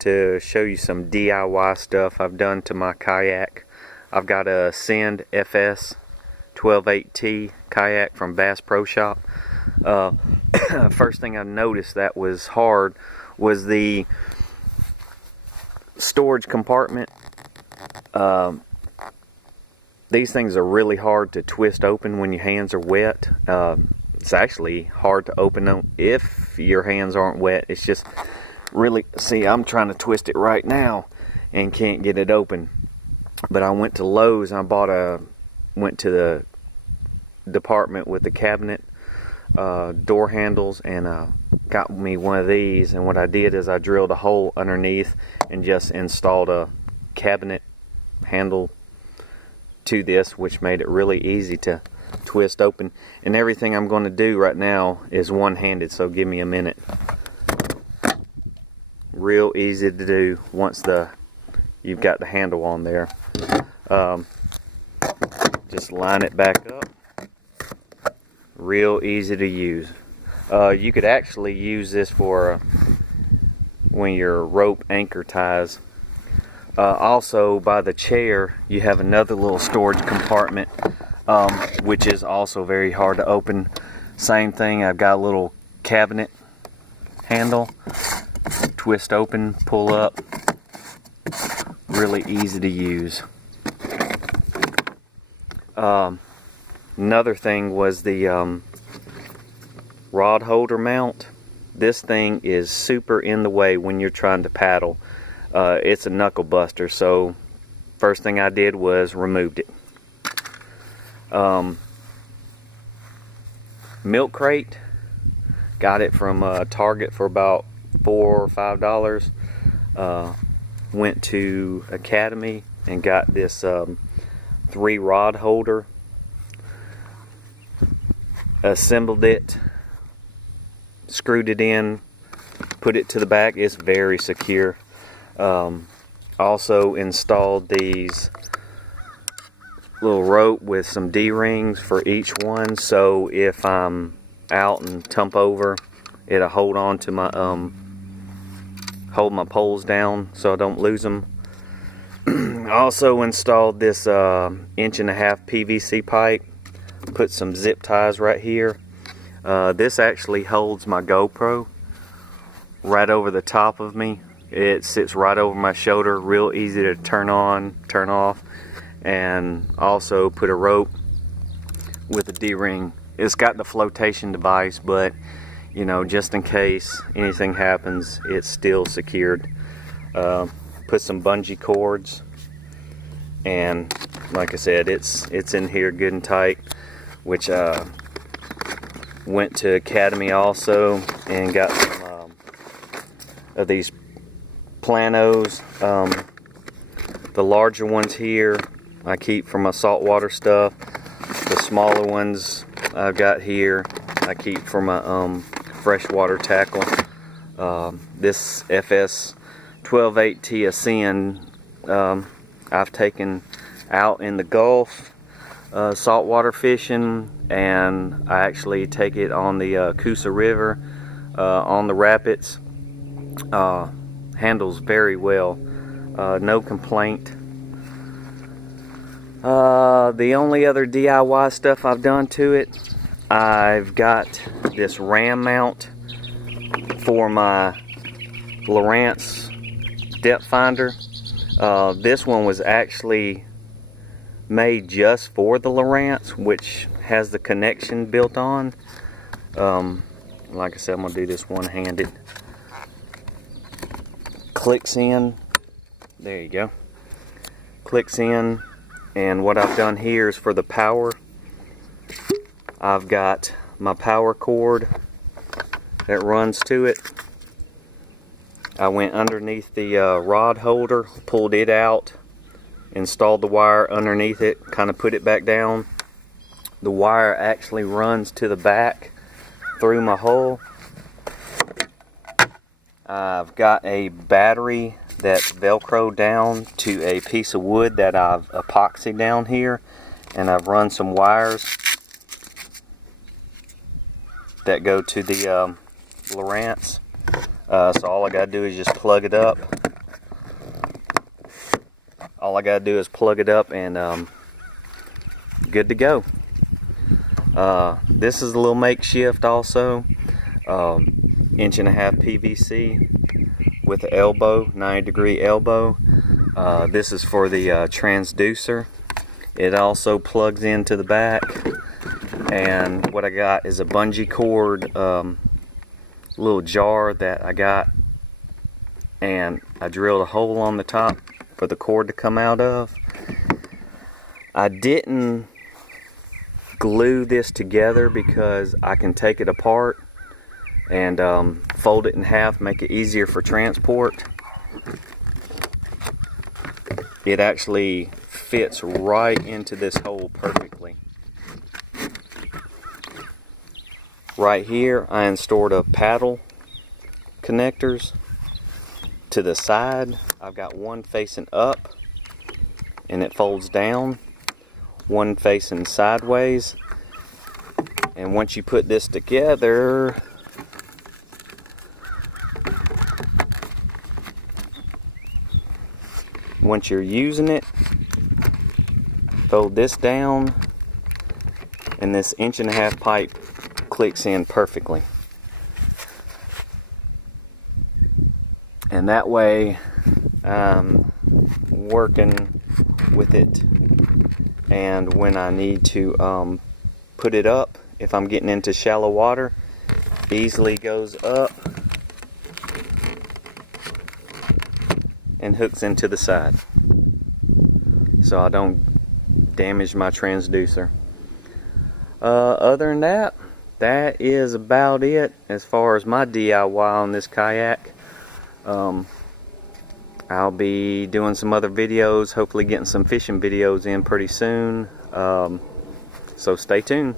To show you some DIY stuff I've done to my kayak. I've got a Send FS 128T kayak from Bass Pro Shop. First thing I noticed that was hard was the storage compartment. These things are really hard to twist open when your hands are wet. It's actually hard to open them if your hands aren't wet. It's just really, see, I'm trying to twist it right now and can't get it open. But I went to Lowe's and I went to the department with the cabinet door handles and got me one of these. And what I did is I drilled a hole underneath and just installed a cabinet handle to this, which made it really easy to twist open. And everything I'm going to do right now is one-handed, so give me a minute. Real easy to do once you've got the handle on there. Just line it back up. Real easy to use. You could actually use this for when your rope anchor ties. Also, by the chair, you have another little storage compartment, which is also very hard to open. Same thing, I've got a little cabinet handle. Twist open, pull up. Really easy to use. Another thing was the rod holder mount. This thing is super in the way when you're trying to paddle. It's a knuckle buster, so first thing I did was removed it. Milk crate, got it from Target for about $4 or $5. Went to Academy and got this 3 rod holder. Assembled it, screwed it in, put it to the back. It's very secure. Also installed these little rope with some D-rings for each one, so if I'm out and tump over, it'll hold on to my hold my poles down so I don't lose them. Also installed this 1.5 inch PVC pipe. Put some zip ties right here. This actually holds my GoPro right over the top of me. It sits right over my shoulder, real easy to turn on, turn off. And also put a rope with a D-ring. It's got the flotation device, but you know, just in case anything happens, it's still secured. Put some bungee cords, and like I said, it's in here good and tight. Which went to Academy also and got some of these planos. The larger ones here I keep for my saltwater stuff. The smaller ones I've got here I keep for my freshwater tackle. This FS 128T Ascend I've taken out in the Gulf saltwater fishing, and I actually take it on the Coosa River on the rapids. Handles very well, no complaint. The only other DIY stuff I've done to it, I've got this ram mount for my Lowrance depth finder. This one was actually made just for the Lowrance, which has the connection built on. Like I said, I'm gonna do this one-handed. Clicks in. There you go. Clicks in, and what I've done here is for the power. I've got my power cord that runs to it. I went underneath the rod holder, pulled it out, installed the wire underneath it, kind of put it back down. The wire actually runs to the back through my hole. I've got a battery that's velcroed down to a piece of wood that I've epoxied down here, and I've run some wires that go to the Lowrance. So all I gotta do is just plug it up. All I gotta do is plug it up and good to go. This is a little makeshift also. 1.5 inch PVC with an elbow, 90-degree elbow. This is for the transducer. It also plugs into the back. And what I got is a bungee cord little jar that I got, and I drilled a hole on the top for the cord to come out of. I didn't glue this together because I can take it apart and fold it in half, make it easier for transport. It actually fits right into this hole perfectly. Right here I installed a paddle connectors. To the side I've got one facing up and it folds down, one facing sideways, and once you put this together, once you're using it, fold this down and this 1.5 inch pipe clicks in perfectly. And that way I'm working with it, and when I need to put it up, if I'm getting into shallow water, easily goes up and hooks into the side, so I don't damage my transducer. Other than that, that is about it as far as my DIY on this kayak. I'll be doing some other videos, hopefully getting some fishing videos in pretty soon, so stay tuned.